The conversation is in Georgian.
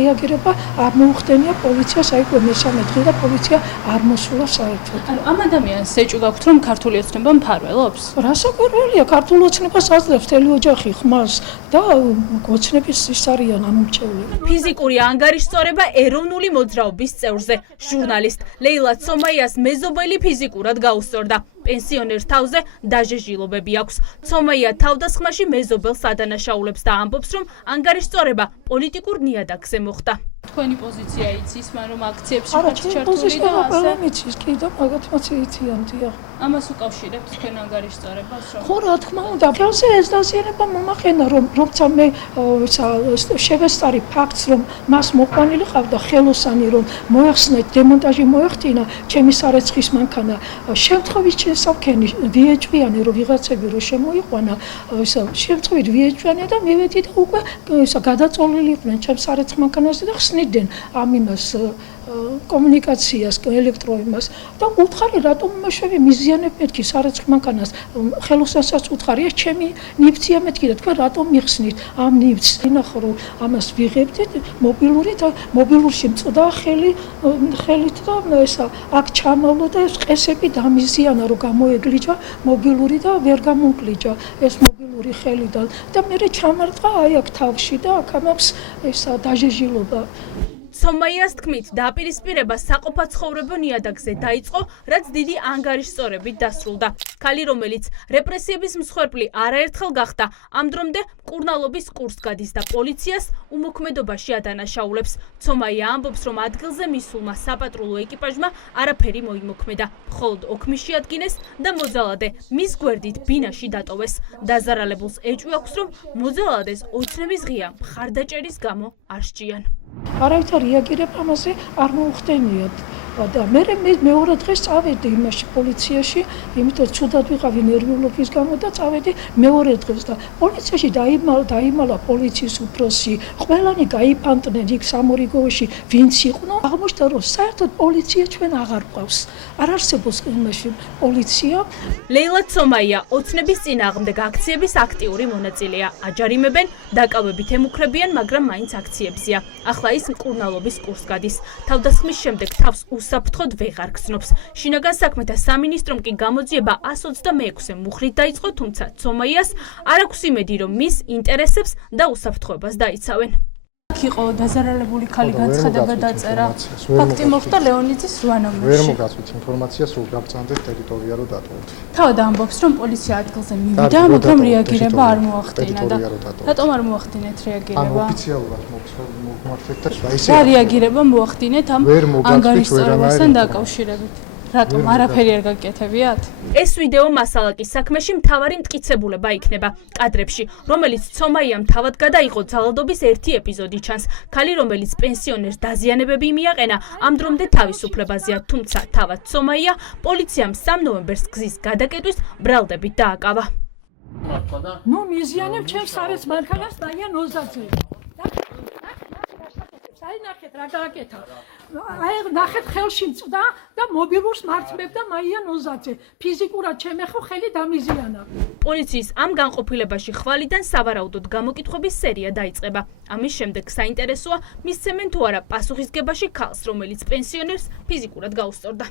რეაგირება არ მოუხდენია პოლიციას, აი მესამე დღე და პოლიცია არ მოსულა საერთოდ. ამ ადამიანს ეჭვი გაქვთ, რომ ქართული ოცნება მფარველობს? რასაკვირველია, ქართული ოცნებას აძლევს მთელი ოჯახი ხმას და ოცნების ის არიან ამორჩევლები. ფიზიკური ანგარიშწორება ეროვნული მოძრაობის წევრზე. ჟურნალისტ ლეილა ცომაიას მეზობელი ფიზიკურად გაუსწორდა. პენსიონერს თავზე დაჟეჟილობები აქვს. ცომაია თავდასხმაში მეზობელს ადანაშაულებს და ამბობს, რომ ანგარიშწორება პოლიტიკურ ნიადაგზე მოხდა. თქვენი პოზიცია იცის, მაგრამ აქციებში ხართ ჩართული და ასე. იცის კი და მაგათმაც იციან დიახ. ამას უკავშირებთ თქვენ ანგარიშწორებას, რომ ხო რა თქმა უნდა, ხელზე ეს დაზიანება მომაყენა, როცა მე შევესწარი ფაქტს, რომ მას მოყვანილი ყავდა ხელოსანი, რომ მოეხსნეთ დემონტაჟი მოეხდინა ჩემი სარეცხის მანქანა. შემთხვევით შესავქენი ვიეჭვიანი რომ ვიღაცები რო შემოიყვანა, შემთხვევით ვიეჭვიანი და მივედი და უკვე გადაწოლილი იყვნენ ჩემს სარეცხ მანქანაზე და ხსნიდნენ ამ იმას კომუნიკაციას, ელექტროიმას და უთხარი რატომ მოშვები მიზიანებ მეთქი სარეცხ მანქანას ხელოსანსაც უთხარი ეს ჩემი ნიფცია მეთქი და თქვენ რატომ მიხსნით ამ ნიფცს ნახო რომ ამას ვიღებდით მობილური და მობილურში მწდა ხელით და ესა აქ ჩამავლო და ეს ყესები დამიზიანა რომ გამოეგლიჯა მობილური და ვერ გამომგლიჯა ეს მობილური ხელიდან და მე ჩამარტყა აი აქ თავში და აქ ამას ესა დაჟეჟილობა. ცომაიას თქმით, დაპირისპირება საყოფაცხოვრებო ნიადაგზე დაიწყო, რაც დიდი ანგარიშწორებით დასრულდა. ქალი, რომელიც რეპრესიების მსხვერპლი არაერთხელ გახდა, ამ დრომდე მკურნალობის კურსს გადის და პოლიციას უმოქმედობაში ადანაშაულებს. ცომაია ამბობს, რომ ადგილზე მისულმა საპატრულო ეკიპაჟმა არაფერი მოიმოქმედა, მხოლოდ ოქმი შეადგინეს და მოძალადე მის გვერდით ბინაში დატოვეს. დაზარალებულს ეჭვი აქვს, რომ მოძალადეს ოცნების ღია მხარდაჭერის გამო არ სჭიან. არავითარ რეაგირება ამაზე არ მოუხდენიათ და მე მეორე დღეს წავედი იმაში პოლიციაში, იმიტომ ცუდად ვიყავი ნერვიულობის გამო და წავედი მეორე დღეს და პოლიციაში დაიმალა პოლიციის უფროსი, ყველანი გაიფანტნენ იქ სამორიგოში, ვინც იყვნენ. აღმოჩნდა რომ საერთოდ პოლიცია ჩვენ აღარ ყავს. არ არსებობს იმაში პოლიცია. ლეილა ცომაია ოცნების წინააღმდეგ აქციების აქტიური მონაწილეა. აჯარიმებენ, დაკავებით ემუქრებიან, მაგრამ მაინც აქციებზია. ახლა ის მკურნალობის კურსს გადის. თავდასხმის შემდეგ თავს უსაფრთხოდ ვეღარ გრძნობს. შინაგან საქმეთა სამინისტრომ კი გამოძიება 126 მუხლით დაიწყო, თუმცა ცომაიას არ აქვს იმედი, რომ მის ინტერესებს და უსაფრთხოებას დაიცავენ. იყო დაზარალებული ქალი განცხადება დაწერა. ფაქტი მოხდა ლეონიძის 8 ნომერში. ვერ მოგაცვით ინფორმაციას, რომ გაგწანდეთ ტერიტორია რომ დატოვოთ. თავად ამბობს, რომ პოლიცია ადგილზე მივიდა, მაგრამ რეაგირება არ მოახდინა და რატომ არ მოახდინეთ რეაგირება? ოფიციალურად მოგმართეთ და რა რეაგირება მოახდინეთ ამ ანგარიშწორებასთან დაკავშირებით? რატომ არაფერი არ გაკეთებიათ? ეს ვიდეო მასალაკის საქმეში მთავარი მტკიცებულება იქნება. კადრებში, რომელიც ცომაიამ თავად გადაიღო ძალადობის ერთი ეპიზოდი ჩანს. ქალი, რომელიც პენსიონერს დაზიანებები მიაყენა, ამ დრომდე თავისუფლებაზეა, თუმცა თავად ცომაია პოლიციამ 3 ნოემბერს გზის გადაკეტვის ბრალდებით დააკავა. ნუ მიზიანებ ჩემს სარეცხ მანქანას დაია ნოზაძე. აი ნახეთ რა გააკეთა. აი ნახეთ ხელში მწდა და მობილურს მართმევდა მაია ნოზაძე. ფიზიკურად ჩემი ხო ხელი დამიზიანა. პოლიციის ამ განყოფილებაში ხვალიდან სავარაუდოდ გამოკითხვების სერია დაიწყება. ამის შემდეგ საინტერესოა მისცემენ თუ არა პასუხისგებაში ქალს, რომელიც პენსიონერს ფიზიკურად გაუსწორდა.